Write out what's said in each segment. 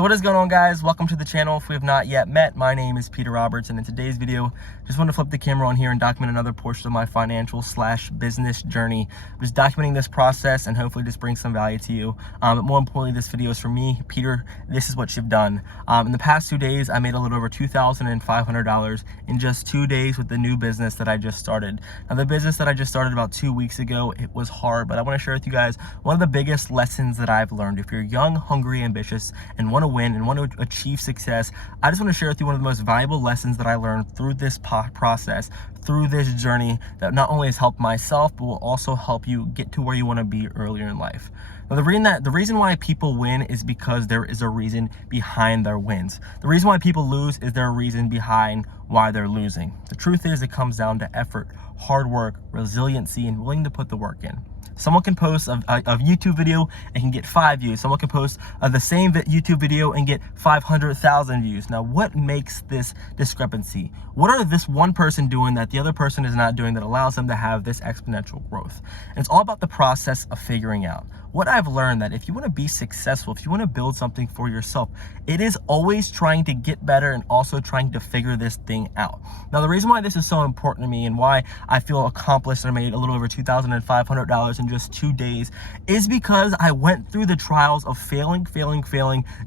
So what is going on, guys? Welcome to the channel. If we have not yet met, my name is Peter Roberts, and in today's video, just want to flip the camera on here and document another portion of my financial/business journey. I'm just documenting this process and hopefully just bring some value to you. But more importantly, this video is for me, Peter. This is what you've done. In the past 2 days, I made a little over $2,500 in just 2 days with the new business that I just started. Now, the business that I just started about 2 weeks ago, it was hard, but I want to share with you guys one of the biggest lessons that I've learned. If you're young, hungry, ambitious, and want to win and want to achieve success, I just want to share with you one of the most valuable lessons that I learned through this process, through this journey, that not only has helped myself, but will also help you get to where you want to be earlier in life. Now, the reason why people win is because there is a reason behind their wins. The reason why people lose is there a reason behind why they're losing. The truth is, it comes down to effort, hard work, resiliency, and willing to put the work in. Someone can post a YouTube video and can get 5 views. Someone can post the same YouTube video and get 500,000 views. Now, what makes this discrepancy? What are this one person doing that the other person is not doing that allows them to have this exponential growth? And it's all about the process of figuring out. What I've learned, that if you want to be successful, if you want to build something for yourself, it is always trying to get better and also trying to figure this thing out. Now, the reason why this is so important to me and why I feel accomplished and I made a little over $2,500 in just 2 days is because I went through the trials of failing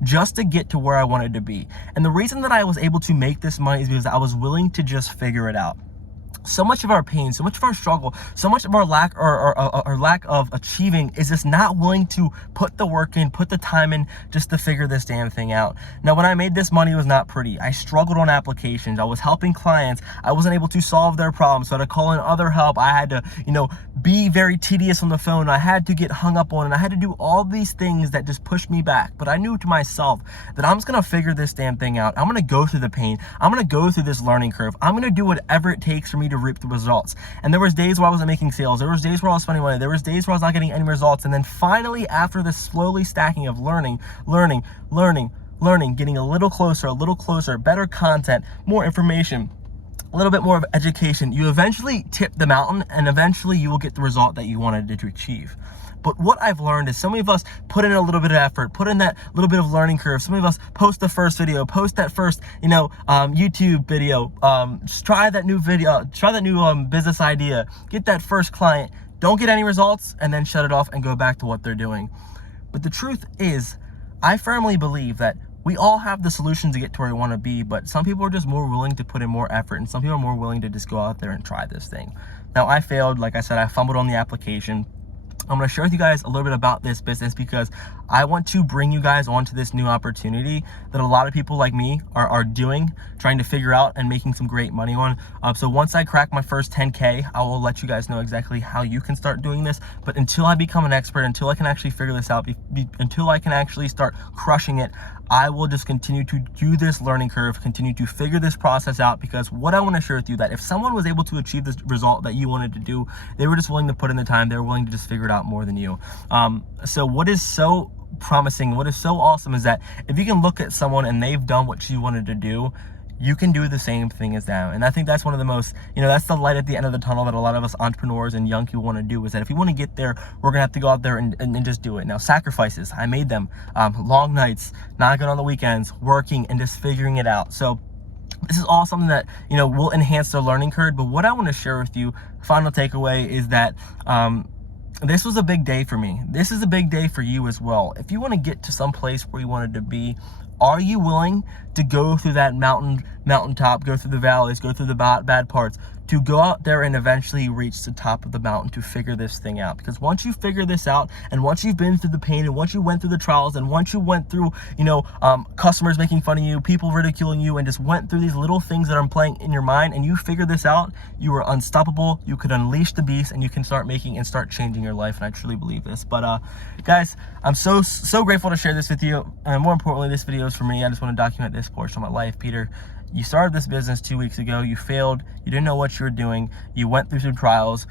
just to get to where I wanted to be. And the reason that I was able to make this money is because I was willing to just figure it out. So much of our pain, so much of our struggle, so much of our lack of achieving is just not willing to put the work in, put the time in just to figure this damn thing out. Now, when I made this money, it was not pretty. I struggled on applications. I was helping clients. I wasn't able to solve their problems. So I had to call in other help. I had to, be very tedious on the phone. I had to get hung up on, and I had to do all these things that just pushed me back. But I knew to myself that I'm just going to figure this damn thing out. I'm going to go through the pain. I'm going to go through this learning curve. I'm going to do whatever it takes for me to reap the results. And there was days where I wasn't making sales. There was days where I was spending money. There was days where I was not getting any results. And then finally, after this slowly stacking of learning, getting a little closer, better content, more information, a little bit more of education, you eventually tip the mountain, and eventually you will get the result that you wanted to achieve. But what I've learned is so many of us put in a little bit of effort, put in that little bit of learning curve. Some of us post the first video, post that first, YouTube video, just try that new video, try that new business idea, get that first client, don't get any results, and then shut it off and go back to what they're doing. But the truth is, I firmly believe that we all have the solution to get to where we want to be, but some people are just more willing to put in more effort, and some people are more willing to just go out there and try this thing. Now, I failed. Like I said, I fumbled on the application. I'm going to share with you guys a little bit about this business because I want to bring you guys onto this new opportunity that a lot of people like me are doing, trying to figure out and making some great money on. So once I crack my first 10K, I will let you guys know exactly how you can start doing this. But until I become an expert, until I can actually figure this out, until I can actually start crushing it, I will just continue to do this learning curve, continue to figure this process out, because what I want to share with you, that if someone was able to achieve this result that you wanted to do, they were just willing to put in the time, they were willing to just figure it out more than you. So what is so promising, what is so awesome is that if you can look at someone and they've done what you wanted to do, you can do the same thing as them. And I think that's one of the most, that's the light at the end of the tunnel that a lot of us entrepreneurs and young people want to do, is that if we want to get there, we're going to have to go out there and just do it. Now, sacrifices, I made them. Long nights, not good on the weekends, working and just figuring it out. So this is all something that, will enhance the learning curve. But what I want to share with you, final takeaway, is that this was a big day for me. This is a big day for you as well. If you want to get to some place where you wanted to be, are you willing to go through that mountaintop, go through the valleys, go through the bad parts, to go out there and eventually reach the top of the mountain to figure this thing out? Because once you figure this out, and once you've been through the pain, and once you went through the trials, and once you went through, customers making fun of you, people ridiculing you, and just went through these little things that are playing in your mind, and you figure this out, you are unstoppable. You could unleash the beast, and you can start making and start changing your life. And I truly believe this. But guys, I'm so grateful to share this with you. And more importantly, this video is for me. I just want to document this portion of my life. Peter, you started this business 2 weeks ago. You failed. You didn't know what you were doing. You went through some trials.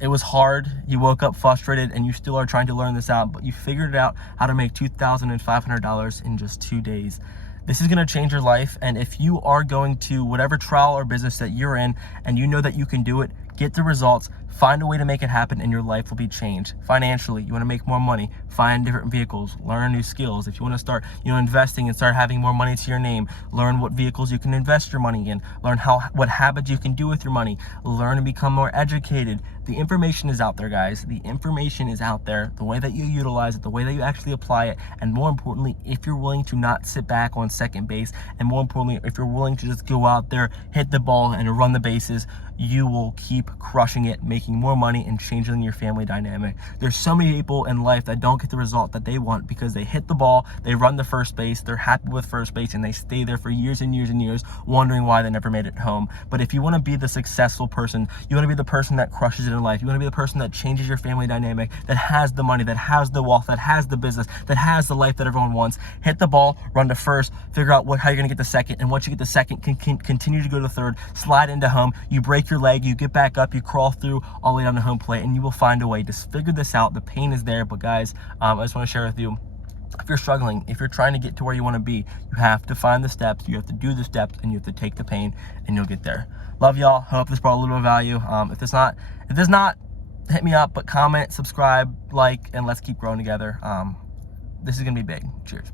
It was hard. You woke up frustrated, and you still are trying to learn this out, but you figured it out how to make $2,500 in just 2 days. This is going to change your life. And if you are going to whatever trial or business that you're in, and you know that you can do it, get the results, find a way to make it happen, and your life will be changed. Financially, you want to make more money, find different vehicles, learn new skills. If you want to start, investing and start having more money to your name, learn what vehicles you can invest your money in, learn what habits you can do with your money, learn to become more educated. The information is out there, guys. The information is out there. The way that you utilize it, the way that you actually apply it, and more importantly, if you're willing to not sit back on second base, and more importantly, if you're willing to just go out there, hit the ball, and run the bases, you will keep crushing it, making more money and changing your family dynamic. There's so many people in life that don't get the result that they want because they hit the ball, they run the first base, they're happy with first base, and they stay there for years and years and years, wondering why they never made it home. But if you want to be the successful person, you want to be the person that crushes it in life, you want to be the person that changes your family dynamic, that has the money, that has the wealth, that has the business, that has the life that everyone wants, hit the ball, run to first, figure out how you're going to get the second, and once you get the second, continue to go to third, slide into home, you break your leg, you get back up, you crawl through all the way down to home plate, and you will find a way. Just figure this out. The pain is there, but guys, I just want to share with you, if you're struggling, if you're trying to get to where you want to be, you have to find the steps, you have to do the steps, and you have to take the pain, and you'll get there. Love y'all. Hope this brought a little bit of value. If it's not, hit me up, but comment, subscribe, like, and let's keep growing together. This is gonna be big. Cheers.